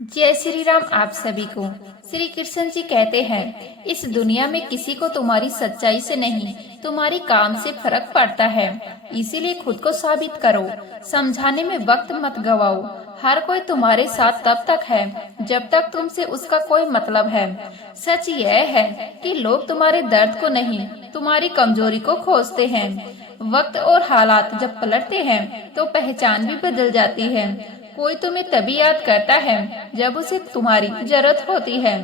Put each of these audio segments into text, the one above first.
जय श्री राम। आप सभी को श्री कृष्ण जी कहते हैं, इस दुनिया में किसी को तुम्हारी सच्चाई से नहीं, तुम्हारी काम से फर्क पड़ता है। इसीलिए खुद को साबित करो, समझाने में वक्त मत गवाओ। हर कोई तुम्हारे साथ तब तक है जब तक तुमसे उसका कोई मतलब है। सच यह है कि लोग तुम्हारे दर्द को नहीं, तुम्हारी कमजोरी को खोजते हैं। वक्त और हालात जब पलटते हैं तो पहचान भी बदल जाती है। कोई तुम्हें तभी याद करता है जब उसे तुम्हारी जरूरत होती है,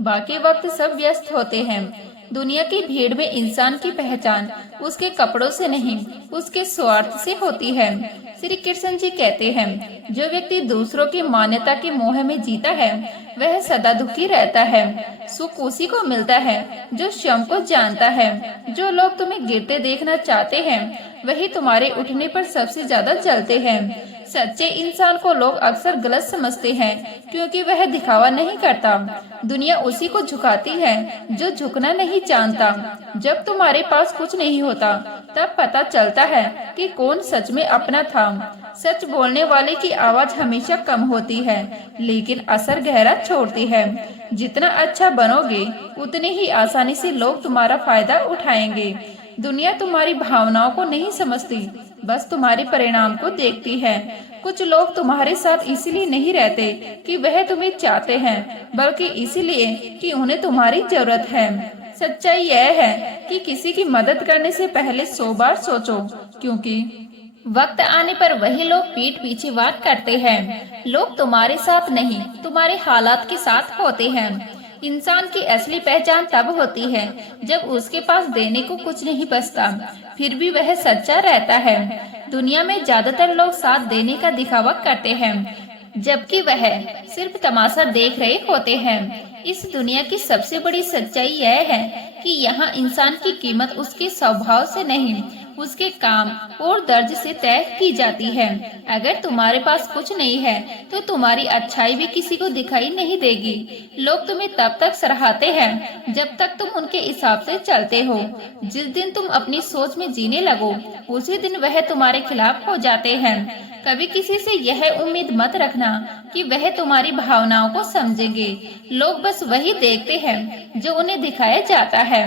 बाकी वक्त सब व्यस्त होते हैं। दुनिया की भीड़ में इंसान की पहचान उसके कपड़ों से नहीं, उसके स्वार्थ से होती है। श्री कृष्ण जी कहते हैं, जो व्यक्ति दूसरों की मान्यता के मोह में जीता है वह सदा दुखी रहता है। सुख उसी को मिलता है जो स्वयं को जानता है। जो लोग तुम्हें गिरते देखना चाहते हैं वही तुम्हारे उठने पर सबसे ज्यादा जलते हैं। सच्चे इंसान को लोग अक्सर गलत समझते हैं क्योंकि वह दिखावा नहीं करता। दुनिया उसी को झुकाती है जो झुकना नहीं जानता। जब तुम्हारे पास कुछ नहीं होता तब पता चलता है कि कौन सच में अपना था। सच बोलने वाले की आवाज हमेशा कम होती है लेकिन असर गहरा छोड़ती है। जितना अच्छा बनोगे उतने ही आसानी से लोग तुम्हारा फायदा उठाएंगे। दुनिया तुम्हारी भावनाओं को नहीं समझती, बस तुम्हारे परिणाम को देखती है। कुछ लोग तुम्हारे साथ इसलिए नहीं रहते कि वह तुम्हें चाहते हैं, बल्कि इसलिए कि उन्हें तुम्हारी जरूरत है। सच्चाई यह है कि किसी की मदद करने से पहले 100 बार सोचो, क्योंकि वक्त आने पर वही लोग पीठ पीछे वार करते हैं। लोग तुम्हारे साथ नहीं, तुम्हारे हालात के साथ होते हैं। इंसान की असली पहचान तब होती है जब उसके पास देने को कुछ नहीं बचता, फिर भी वह सच्चा रहता है। दुनिया में ज्यादातर लोग साथ देने का दिखावा करते हैं, जबकि वह सिर्फ तमाशा देख रहे होते हैं। इस दुनिया की सबसे बड़ी सच्चाई यह है कि यहाँ इंसान की कीमत उसके स्वभाव से नहीं, उसके काम और दर्द से तय की जाती है। अगर तुम्हारे पास कुछ नहीं है तो तुम्हारी अच्छाई भी किसी को दिखाई नहीं देगी। लोग तुम्हें तब तक सराहते हैं जब तक तुम उनके हिसाब से चलते हो। जिस दिन तुम अपनी सोच में जीने लगो उसी दिन वह तुम्हारे खिलाफ हो जाते हैं। कभी किसी से यह उम्मीद मत रखना कि वह तुम्हारी भावनाओं को समझेंगे। लोग बस वही देखते हैं जो उन्हें दिखाया जाता है।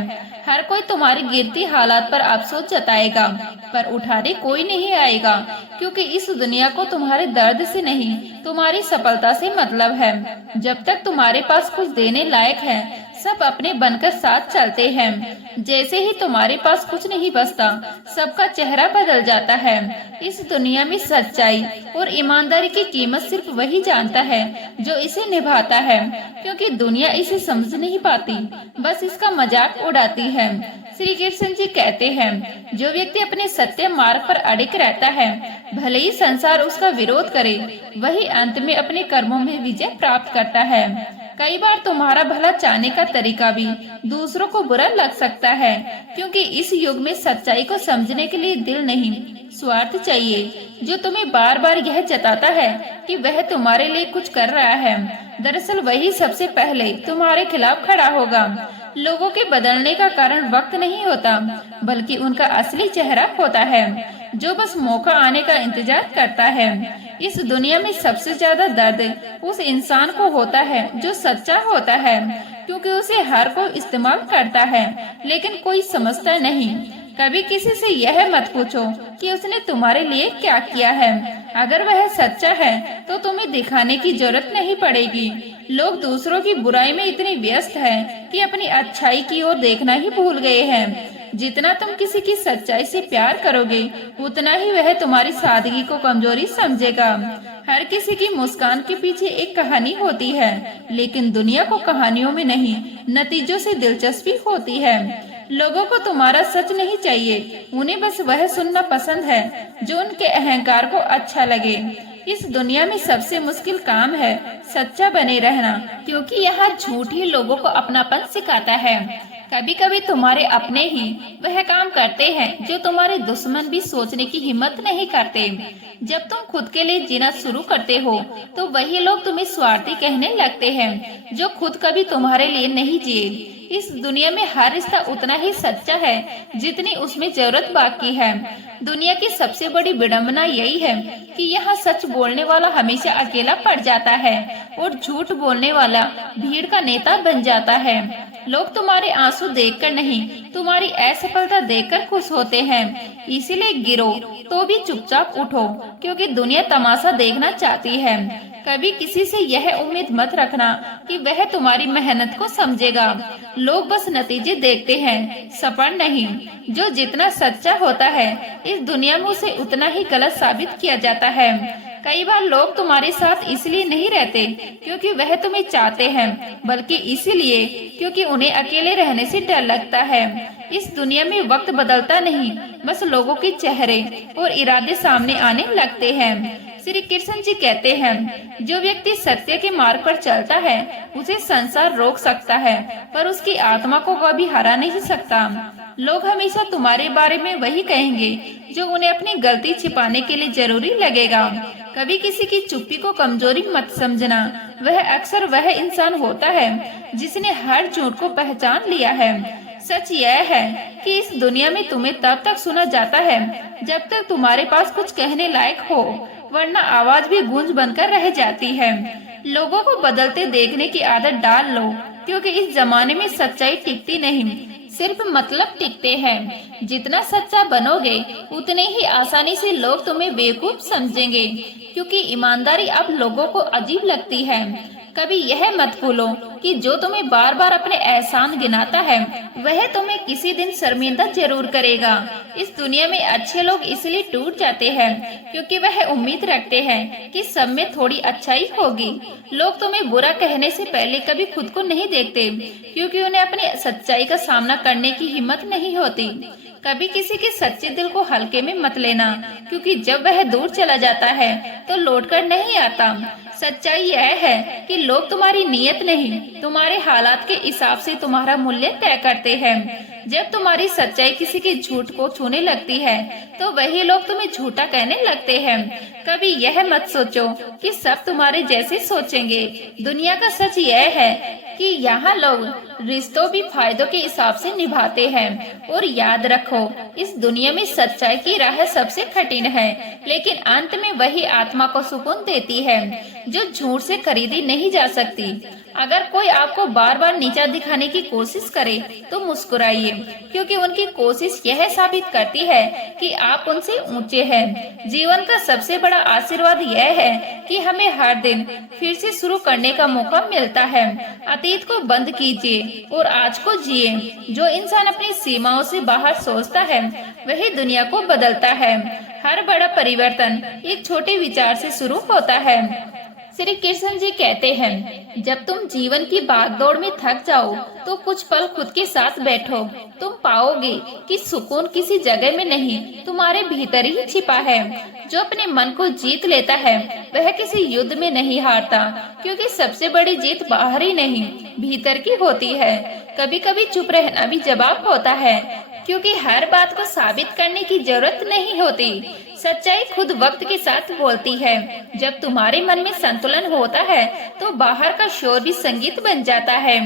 हर कोई तुम्हारी गिरती हालात पर अफसोस जताएगा, पर उठाने कोई नहीं आएगा, क्योंकि इस दुनिया को तुम्हारे दर्द से नहीं, तुम्हारी सफलता से मतलब है। जब तक तुम्हारे पास कुछ देने लायक है सब अपने बनकर साथ चलते हैं। जैसे ही तुम्हारे पास कुछ नहीं बचता सबका चेहरा बदल जाता है। इस दुनिया में सच्चाई और ईमानदारी की कीमत सिर्फ वही जानता है जो इसे निभाता है, क्योंकि दुनिया इसे समझ नहीं पाती, बस इसका मजाक उड़ाती है। श्री कृष्ण जी कहते हैं, जो व्यक्ति अपने सत्य मार्ग पर अड़िग रहता है, भले ही संसार उसका विरोध करे, वही अंत में अपने कर्मों में विजय प्राप्त करता है। कई बार तुम्हारा भला चाहने का तरीका भी दूसरों को बुरा लग सकता है, क्योंकि इस युग में सच्चाई को समझने के लिए दिल नहीं, स्वार्थ चाहिए, जो तुम्हें बार बार यह जताता है कि वह तुम्हारे लिए कुछ कर रहा है। दरअसल वही सबसे पहले तुम्हारे खिलाफ खड़ा होगा। लोगों के बदलने का कारण वक्त नहीं होता, बल्कि उनका असली चेहरा होता है, जो बस मौका आने का इंतजार करता है। इस दुनिया में सबसे ज्यादा दर्द उस इंसान को होता है जो सच्चा होता है, क्योंकि उसे हर कोई इस्तेमाल करता है लेकिन कोई समझता नहीं। कभी किसी से यह मत पूछो कि उसने तुम्हारे लिए क्या किया है। अगर वह सच्चा है तो तुम्हें दिखाने की जरूरत नहीं पड़ेगी। लोग दूसरों की बुराई में इतने व्यस्त हैं कि अपनी अच्छाई की ओर देखना ही भूल गए हैं। जितना तुम किसी की सच्चाई से प्यार करोगे उतना ही वह तुम्हारी सादगी को कमजोरी समझेगा। हर किसी की मुस्कान के पीछे एक कहानी होती है, लेकिन दुनिया को कहानियों में नहीं, नतीजों से दिलचस्पी होती है। लोगों को तुम्हारा सच नहीं चाहिए, उन्हें बस वह सुनना पसंद है जो उनके अहंकार को अच्छा लगे। इस दुनिया में सबसे मुश्किल काम है सच्चा बने रहना, क्योंकि यहाँ झूठ ही लोगों को अपनापन सिखाता है। कभी कभी तुम्हारे अपने ही वह काम करते हैं जो तुम्हारे दुश्मन भी सोचने की हिम्मत नहीं करते। जब तुम खुद के लिए जीना शुरू करते हो तो वही लोग तुम्हें स्वार्थी कहने लगते हैं जो खुद कभी तुम्हारे लिए नहीं जिए। इस दुनिया में हर रिश्ता उतना ही सच्चा है जितनी उसमें जरूरत बाकी है। दुनिया की सबसे बड़ी विडंबना यही है कि यहाँ सच बोलने वाला हमेशा अकेला पड़ जाता है और झूठ बोलने वाला भीड़ का नेता बन जाता है। लोग तुम्हारे आंसू देखकर नहीं, तुम्हारी असफलता देखकर खुश होते हैं। इसीलिए गिरो तो भी चुपचाप उठो, क्योंकि दुनिया तमाशा देखना चाहती है। कभी किसी से यह उम्मीद मत रखना कि वह तुम्हारी मेहनत को समझेगा। लोग बस नतीजे देखते हैं, सफर नहीं। जो जितना सच्चा होता है इस दुनिया में उसे उतना ही गलत साबित किया जाता है। कई बार लोग तुम्हारे साथ इसलिए नहीं रहते क्योंकि वह तुम्हें चाहते हैं, बल्कि इसीलिए क्योंकि उन्हें अकेले रहने से डर लगता है। इस दुनिया में वक्त बदलता नहीं, बस लोगों के चेहरे और इरादे सामने आने लगते हैं। श्री कृष्ण जी कहते हैं, जो व्यक्ति सत्य के मार्ग पर चलता है उसे संसार रोक सकता है, पर उसकी आत्मा को कभी हरा नहीं सकता। लोग हमेशा तुम्हारे बारे में वही कहेंगे जो उन्हें अपनी गलती छिपाने के लिए जरूरी लगेगा। कभी किसी की चुप्पी को कमजोरी मत समझना। वह अक्सर वह इंसान होता है जिसने हर झूठ को पहचान लिया है। सच यह है कि इस दुनिया में तुम्हें तब तक सुना जाता है जब तक तुम्हारे पास कुछ कहने लायक हो, वरना आवाज भी गूंज बनकर रह जाती है। लोगों को बदलते देखने की आदत डाल लो, क्योंकि इस जमाने में सच्चाई टिकती नहीं, सिर्फ मतलब टिकते हैं। जितना सच्चा बनोगे उतने ही आसानी से लोग तुम्हें बेवकूफ समझेंगे, क्योंकि ईमानदारी अब लोगों को अजीब लगती है। कभी यह मत भूलो कि जो तुम्हें बार बार अपने एहसान गिनाता है वह तुम्हें किसी दिन शर्मिंदा जरूर करेगा। इस दुनिया में अच्छे लोग इसलिए टूट जाते हैं क्योंकि वह उम्मीद रखते हैं कि सब में थोड़ी अच्छाई होगी। लोग तुम्हें बुरा कहने से पहले कभी खुद को नहीं देखते, क्योंकि उन्हें अपनी सच्चाई का सामना करने की हिम्मत नहीं होती। कभी किसी के सच्चे दिल को हल्के में मत लेना, क्योंकि जब वह दूर चला जाता है तो लौटकर नहीं आता। सच्चाई यह है कि लोग तुम्हारी नीयत नहीं, तुम्हारे हालात के हिसाब से तुम्हारा मूल्य तय करते हैं। जब तुम्हारी सच्चाई किसी के झूठ को छूने लगती है तो वही लोग तुम्हें झूठा कहने लगते हैं। कभी यह मत सोचो कि सब तुम्हारे जैसे सोचेंगे। दुनिया का सच यह है कि यहाँ लोग रिश्तों भी फायदों के हिसाब से निभाते हैं। और याद रखो, इस दुनिया में सच्चाई की राह सबसे कठिन है, लेकिन अंत में वही आत्मा को सुकून देती है जो झूठ से खरीदी नहीं जा सकती। अगर कोई आपको बार बार नीचा दिखाने की कोशिश करे तो मुस्कुराइए, क्योंकि उनकी कोशिश यह साबित करती है कि आप उनसे ऊंचे हैं। जीवन का सबसे बड़ा आशीर्वाद यह है कि हमें हर दिन फिर से शुरू करने का मौका मिलता है। अतीत को बंद कीजिए और आज को जिए। जो इंसान अपनी सीमाओं से बाहर सोचता है वही दुनिया को बदलता है। हर बड़ा परिवर्तन एक छोटे विचार से शुरू होता है। श्री कृष्ण जी कहते हैं, जब तुम जीवन की भागदौड़ में थक जाओ तो कुछ पल खुद के साथ बैठो। तुम पाओगे कि सुकून किसी जगह में नहीं, तुम्हारे भीतर ही छिपा है। जो अपने मन को जीत लेता है वह किसी युद्ध में नहीं हारता, क्योंकि सबसे बड़ी जीत बाहर ही नहीं भीतर की होती है। कभी कभी चुप रहना भी जवाब होता है, क्योंकि हर बात को साबित करने की जरूरत नहीं होती। सच्चाई खुद वक्त के साथ बोलती है। जब तुम्हारे मन में संतुलन होता है तो बाहर का शोर भी संगीत बन जाता है।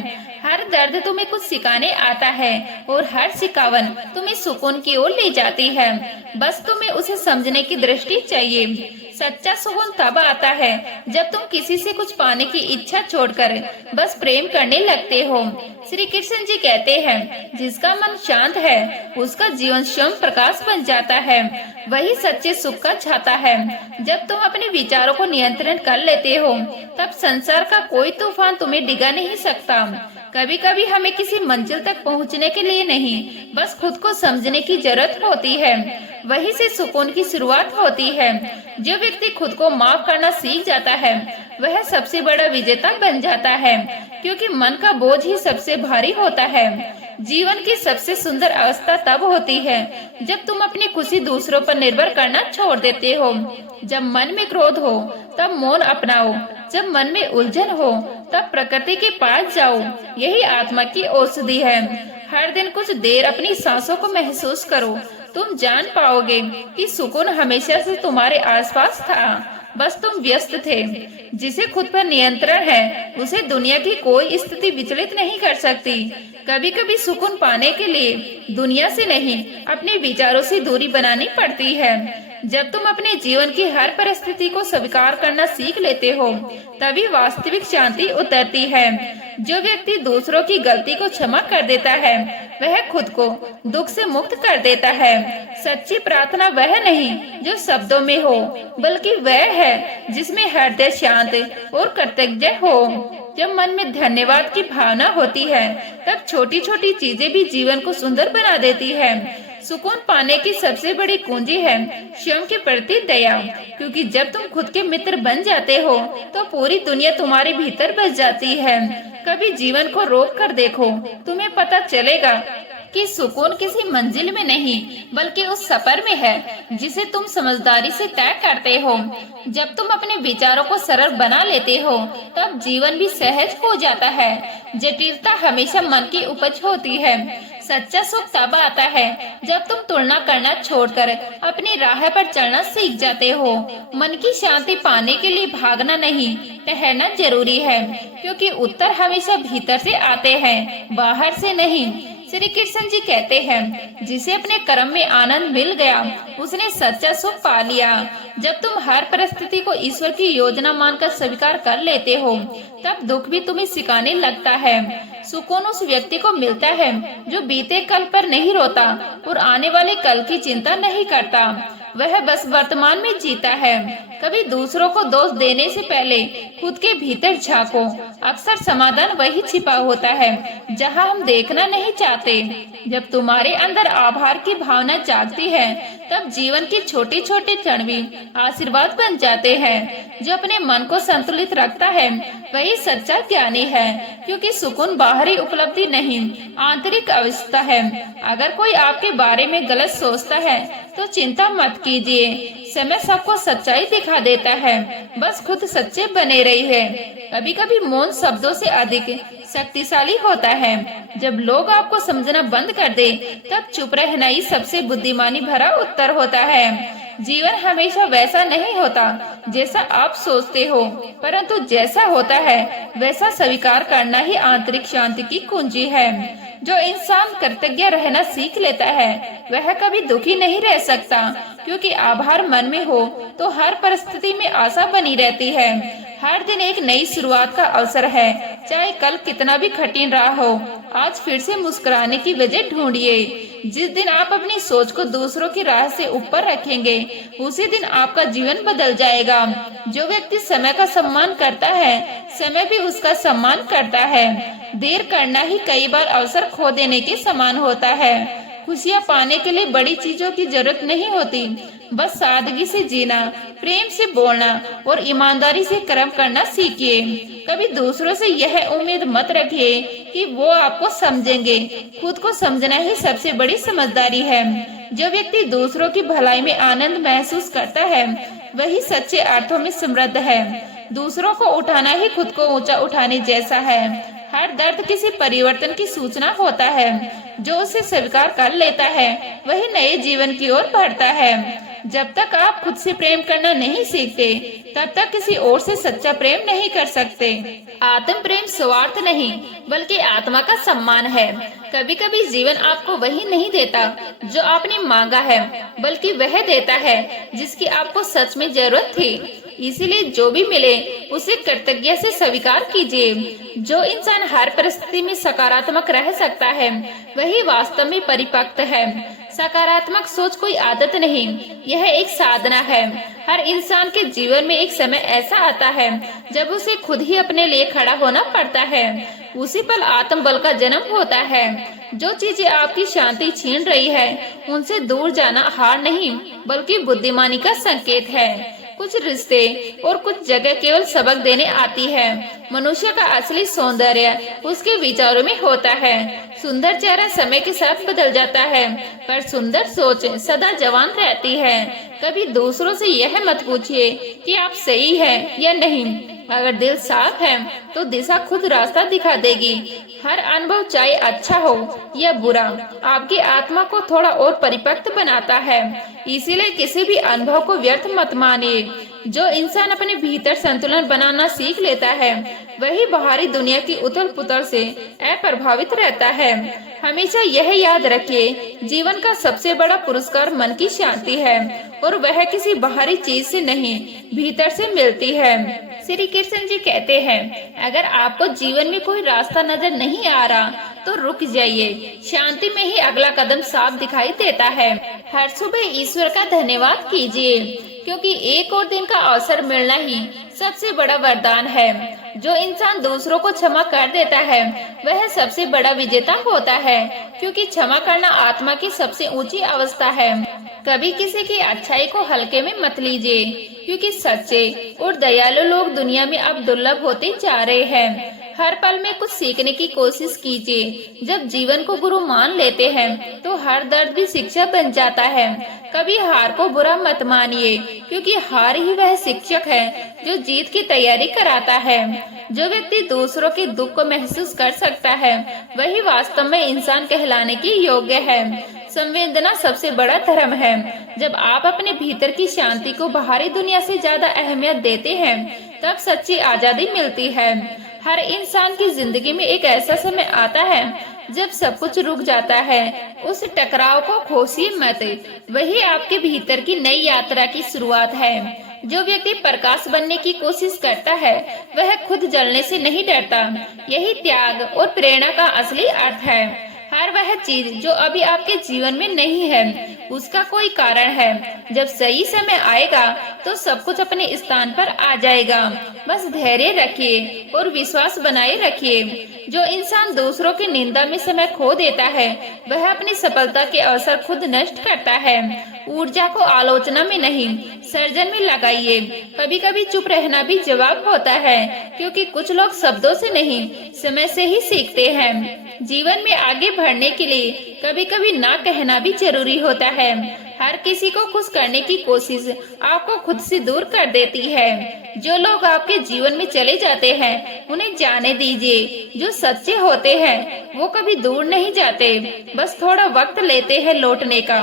हर दर्द तुम्हें कुछ सिखाने आता है और हर सिकावन तुम्हें सुकून की ओर ले जाती है। बस तुम्हें उसे समझने की दृष्टि चाहिए। सच्चा सुकून तब आता है जब तुम किसी से कुछ पाने की इच्छा छोड़कर बस प्रेम करने लगते हो। श्री कृष्ण जी कहते हैं, जिसका मन शांत है उसका जीवन स्वयं प्रकाश बन जाता है। वही सच्चे सुख का छाता है। जब तुम अपने विचारों को नियंत्रण कर लेते हो तब संसार का कोई तूफान तुम्हें डिगा नहीं सकता। कभी कभी हमें किसी मंजिल तक पहुंचने के लिए नहीं, बस खुद को समझने की जरूरत होती है। वहीं से सुकून की शुरुआत होती है। जो व्यक्ति खुद को माफ करना सीख जाता है वह सबसे बड़ा विजेता बन जाता है, क्योंकि मन का बोझ ही सबसे भारी होता है। जीवन की सबसे सुंदर अवस्था तब होती है जब तुम अपनी खुशी दूसरों पर निर्भर करना छोड़ देते हो। जब मन में क्रोध हो तब मौन अपनाओ। जब मन में उलझन हो तब प्रकृति के पास जाओ। यही आत्मा की औषधि है। हर दिन कुछ देर अपनी सांसों को महसूस करो। तुम जान पाओगे कि सुकून हमेशा से तुम्हारे आसपास था, बस तुम व्यस्त थे। जिसे खुद पर नियंत्रण है उसे दुनिया की कोई स्थिति विचलित नहीं कर सकती। कभी कभी सुकून पाने के लिए दुनिया से नहीं, अपने विचारों से दूरी बनानी पड़ती है। जब तुम अपने जीवन की हर परिस्थिति को स्वीकार करना सीख लेते हो, तभी वास्तविक शांति उतरती है। जो व्यक्ति दूसरों की गलती को क्षमा कर देता है, वह खुद को दुख से मुक्त कर देता है। सच्ची प्रार्थना वह नहीं जो शब्दों में हो, बल्कि वह है जिसमें हृदय शांत और कृतज्ञ हो। जब मन में धन्यवाद की भावना होती है, तब छोटी छोटी चीजें भी जीवन को सुंदर बना देती है। सुकून पाने की सबसे बड़ी कुंजी है स्वयं के प्रति दया, क्योंकि जब तुम खुद के मित्र बन जाते हो तो पूरी दुनिया तुम्हारे भीतर बस जाती है। कभी जीवन को रोक कर देखो, तुम्हें पता चलेगा कि सुकून किसी मंजिल में नहीं, बल्कि उस सफर में है जिसे तुम समझदारी से तय करते हो। जब तुम अपने विचारों को सरल बना लेते हो, तब जीवन भी सहज हो जाता है। जटिलता हमेशा मन की उपज होती है। सच्चा सुख तब आता है जब तुम तुलना करना छोड़कर अपनी राह पर चलना सीख जाते हो। मन की शांति पाने के लिए भागना नहीं, ठहरना जरूरी है, क्योंकि उत्तर हमेशा भीतर से आते हैं, बाहर से नहीं। श्री कृष्ण जी कहते हैं, जिसे अपने कर्म में आनंद मिल गया उसने सच्चा सुख पा लिया। जब तुम हर परिस्थिति को ईश्वर की योजना मानकर स्वीकार कर लेते हो, तब दुख भी तुम्हें सिखाने लगता है। सुकून उस व्यक्ति को मिलता है जो बीते कल पर नहीं रोता और आने वाले कल की चिंता नहीं करता। वह बस वर्तमान में जीता है। कभी दूसरों को दोष देने से पहले खुद के भीतर झांको। अक्सर समाधान वही छिपा होता है जहां हम देखना नहीं चाहते। जब तुम्हारे अंदर आभार की भावना जागती है, तब जीवन की छोटे छोटे क्षण भी आशीर्वाद बन जाते हैं। जो अपने मन को संतुलित रखता है वही सच्चा ज्ञानी है, क्योंकि सुकून बाहरी उपलब्धि नहीं, आंतरिक अवस्था है। अगर कोई आपके बारे में गलत सोचता है तो चिंता मत कीजिए, समय सबको सच्चाई दिखा देता है, बस खुद सच्चे बने रहिए। कभी कभी मौन शब्दों से अधिक शक्तिशाली होता है। जब लोग आपको समझना बंद कर दे, तब चुप रहना ही सबसे बुद्धिमानी भरा उत्तर होता है। जीवन हमेशा वैसा नहीं होता जैसा आप सोचते हो, परंतु जैसा होता है वैसा स्वीकार करना ही आंतरिक शांति की कुंजी है। जो इंसान कृतज्ञ रहना सीख लेता है वह कभी दुखी नहीं रह सकता, क्योंकि आभार मन में हो तो हर परिस्थिति में आशा बनी रहती है। हर दिन एक नई शुरुआत का अवसर है, चाहे कल कितना भी कठिन रहा हो। आज फिर से मुस्कुराने की वजह ढूंढिए। जिस दिन आप अपनी सोच को दूसरों की राह से ऊपर रखेंगे, उसी दिन आपका जीवन बदल जाएगा। जो व्यक्ति समय का सम्मान करता है, समय भी उसका सम्मान करता है। देर करना ही कई बार अवसर खो देने के समान होता है। खुशियाँ पाने के लिए बड़ी चीजों की जरूरत नहीं होती, बस सादगी से जीना, प्रेम से बोलना और ईमानदारी से कर्म करना सीखिए। कभी दूसरों से यह उम्मीद मत रखिए कि वो आपको समझेंगे, खुद को समझना ही सबसे बड़ी समझदारी है। जो व्यक्ति दूसरों की भलाई में आनंद महसूस करता है, वही सच्चे अर्थों में समृद्ध है। दूसरों को उठाना ही खुद को ऊंचा उठाने जैसा है। हर दर्द किसी परिवर्तन की सूचना होता है। जो उसे स्वीकार कर लेता है वही नए जीवन की ओर बढ़ता है। जब तक आप खुद से प्रेम करना नहीं सीखते, तब तक किसी और से सच्चा प्रेम नहीं कर सकते। आत्म प्रेम स्वार्थ नहीं, बल्कि आत्मा का सम्मान है। कभी कभी जीवन आपको वही नहीं देता जो आपने मांगा है, बल्कि वह देता है जिसकी आपको सच में जरूरत थी। इसीलिए जो भी मिले उसे कृतज्ञता से स्वीकार कीजिए। जो इंसान हर परिस्थिति में सकारात्मक रह सकता है, वही वास्तव में परिपक्व है। सकारात्मक सोच कोई आदत नहीं, यह एक साधना है। हर इंसान के जीवन में एक समय ऐसा आता है जब उसे खुद ही अपने लिए खड़ा होना पड़ता है। उसी पल आत्मबल का जन्म होता है। जो चीजें आपकी शांति छीन रही है, उनसे दूर जाना हार नहीं, बल्कि बुद्धिमानी का संकेत है। कुछ रिश्ते और कुछ जगह केवल सबक देने आती है। मनुष्य का असली सौंदर्य उसके विचारों में होता है। सुंदर चेहरा समय के साथ बदल जाता है, पर सुंदर सोच सदा जवान रहती है। कभी दूसरों से यह मत पूछिए कि आप सही हैं या नहीं। अगर दिल साफ है तो दिशा खुद रास्ता दिखा देगी। हर अनुभव चाहे अच्छा हो या बुरा, आपकी आत्मा को थोड़ा और परिपक्व बनाता है। इसीलिए किसी भी अनुभव को व्यर्थ मत मानिए। जो इंसान अपने भीतर संतुलन बनाना सीख लेता है वही बाहरी दुनिया की उथल पुथल से अप्रभावित रहता है। हमेशा यह याद रखिए, जीवन का सबसे बड़ा पुरस्कार मन की शांति है और वह किसी बाहरी चीज से नहीं, भीतर से मिलती है। श्री कृष्ण जी कहते हैं, अगर आपको जीवन में कोई रास्ता नजर नहीं आ रहा तो रुक जाइए, शांति में ही अगला कदम साफ दिखाई देता है। हर सुबह ईश्वर का धन्यवाद कीजिए, क्योंकि एक और दिन का अवसर मिलना ही सबसे बड़ा वरदान है। जो इंसान दूसरों को क्षमा कर देता है वह सबसे बड़ा विजेता होता है, क्योंकि क्षमा करना आत्मा की सबसे ऊंची अवस्था है। कभी किसी की अच्छाई को हल्के में मत लीजिए, क्योंकि सच्चे और दयालु लोग दुनिया में अब दुर्लभ होते जा रहे हैं। हर पल में कुछ सीखने की कोशिश कीजिए। जब जीवन को गुरु मान लेते हैं तो हर दर्द भी शिक्षा बन जाता है। कभी हार को बुरा मत मानिए, क्योंकि हार ही वह शिक्षक है जो जीत की तैयारी कराता है। जो व्यक्ति दूसरों के दुख को महसूस कर सकता है वही वास्तव में इंसान कहलाने की योग्य है। संवेदना सबसे बड़ा धर्म है। जब आप अपने भीतर की शांति को बाहरी दुनिया से ज्यादा अहमियत देते हैं तब सच्ची आजादी मिलती है। हर इंसान की जिंदगी में एक ऐसा समय आता है जब सब कुछ रुक जाता है। उस टकराव को खोसिए मत, वही आपके भीतर की नई यात्रा की शुरुआत है। जो व्यक्ति प्रकाश बनने की कोशिश करता है वह खुद जलने से नहीं डरता। यही त्याग और प्रेरणा का असली अर्थ है। हर वह चीज जो अभी आपके जीवन में नहीं है उसका कोई कारण है। जब सही समय आएगा तो सब कुछ अपने स्थान पर आ जाएगा। बस धैर्य रखिए और विश्वास बनाए रखिए। जो इंसान दूसरों की निंदा में समय खो देता है वह अपनी सफलता के अवसर खुद नष्ट करता है। ऊर्जा को आलोचना में नहीं, सर्जन में लगाइए। कभी कभी चुप रहना भी जवाब होता है, क्योंकि कुछ लोग शब्दों से नहीं, समय से ही सीखते हैं। जीवन में आगे बढ़ने के लिए कभी कभी ना कहना भी जरूरी होता है। हर किसी को खुश करने की कोशिश आपको खुद से दूर कर देती है। जो लोग आपके जीवन में चले जाते हैं उन्हें जाने दीजिए। जो सच्चे होते हैं वो कभी दूर नहीं जाते, बस थोड़ा वक्त लेते हैं लौटने का।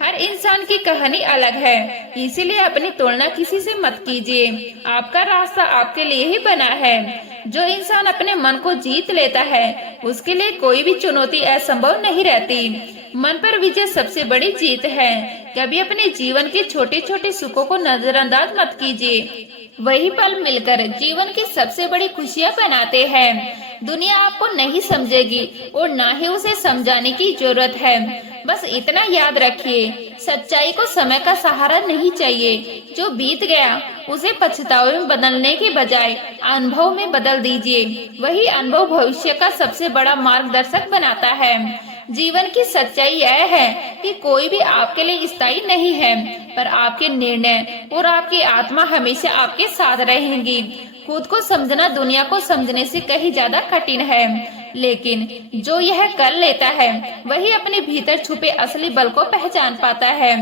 हर इंसान की कहानी अलग है, इसीलिए अपनी तुलना किसी से मत कीजिए। आपका रास्ता आपके लिए ही बना है। जो इंसान अपने मन को जीत लेता है उसके लिए कोई भी चुनौती असंभव नहीं रहती। मन पर विजय सबसे बड़ी जीत है। कभी अपने जीवन के छोटे छोटे सुखों को नजरअंदाज मत कीजिए। वही पल मिलकर जीवन की सबसे बड़ी खुशियाँ बनाते हैं। दुनिया आपको नहीं समझेगी और ना ही उसे समझाने की जरूरत है। बस इतना याद रखिए, सच्चाई को समय का सहारा नहीं चाहिए। जो बीत गया उसे पछतावे में बदलने के बजाय अनुभव में बदल दीजिए। वही अनुभव भविष्य का सबसे बड़ा मार्गदर्शक बनाता है। जीवन की सच्चाई यह है कि कोई भी आपके लिए स्थायी नहीं है, पर आपके निर्णय और आपकी आत्मा हमेशा आपके साथ रहेंगी। खुद को समझना दुनिया को समझने से कहीं ज्यादा कठिन है, लेकिन जो यह कर लेता है वही अपने भीतर छुपे असली बल को पहचान पाता है।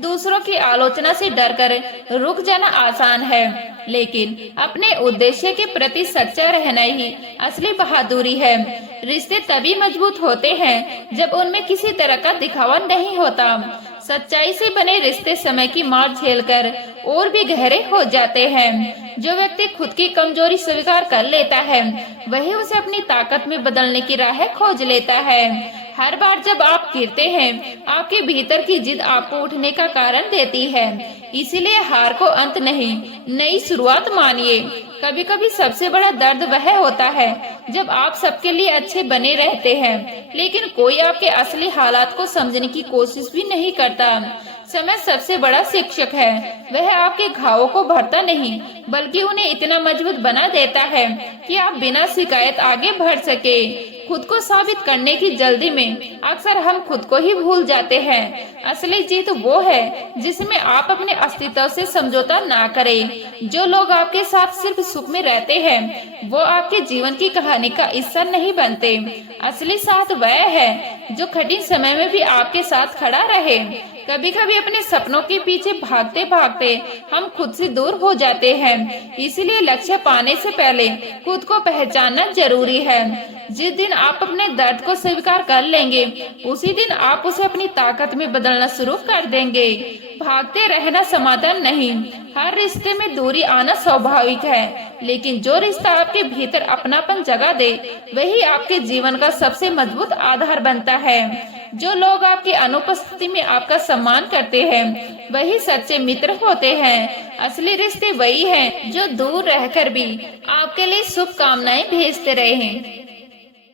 दूसरों की आलोचना से डरकर रुक जाना आसान है, लेकिन अपने उद्देश्य के प्रति सच्चा रहना ही असली बहादुरी है। रिश्ते तभी मजबूत होते हैं जब उनमें किसी तरह का दिखावा नहीं होता। सच्चाई से बने रिश्ते समय की मार झेलकर और भी गहरे हो जाते हैं। जो व्यक्ति खुद की कमजोरी स्वीकार कर लेता है वही उसे अपनी ताकत में बदलने की राह खोज लेता है। हर बार जब आप गिरते हैं आपके भीतर की जिद आपको उठने का कारण देती है। इसीलिए हार को अंत नहीं, नई शुरुआत मानिए। कभी कभी सबसे बड़ा दर्द वह होता है जब आप सबके लिए अच्छे बने रहते हैं, लेकिन कोई आपके असली हालात को समझने की कोशिश भी नहीं करता। समय सबसे बड़ा शिक्षक है। वह आपके घावों को भरता नहीं, बल्कि उन्हें इतना मजबूत बना देता है कि आप बिना शिकायत आगे बढ़ सके। खुद को साबित करने की जल्दी में अक्सर हम खुद को ही भूल जाते हैं। असली जीत वो है जिसमें आप अपने अस्तित्व से समझौता ना करें। जो लोग आपके साथ सिर्फ सुख में रहते हैं वो आपके जीवन की कहानी का हिस्सा नहीं बनते। असली साथ वह है जो कठिन समय में भी आपके साथ खड़ा रहे। कभी कभी अपने सपनों के पीछे भागते भागते हम खुद से दूर हो जाते हैं। इसीलिए लक्ष्य पाने से पहले खुद को पहचानना जरूरी है। जिस दिन आप अपने दर्द को स्वीकार कर लेंगे, उसी दिन आप उसे अपनी ताकत में बदलना शुरू कर देंगे। भागते रहना समाधान नहीं। हर रिश्ते में दूरी आना स्वाभाविक है, लेकिन जो रिश्ता आपके भीतर अपनापन जगा दे, वही आपके जीवन का सबसे मजबूत आधार बनता है। जो लोग आपकी अनुपस्थिति में आपका सम्मान करते हैं, वही सच्चे मित्र होते हैं। असली रिश्ते वही हैं जो दूर रहकर भी आपके लिए शुभकामनाएं भेजते रहे हैं।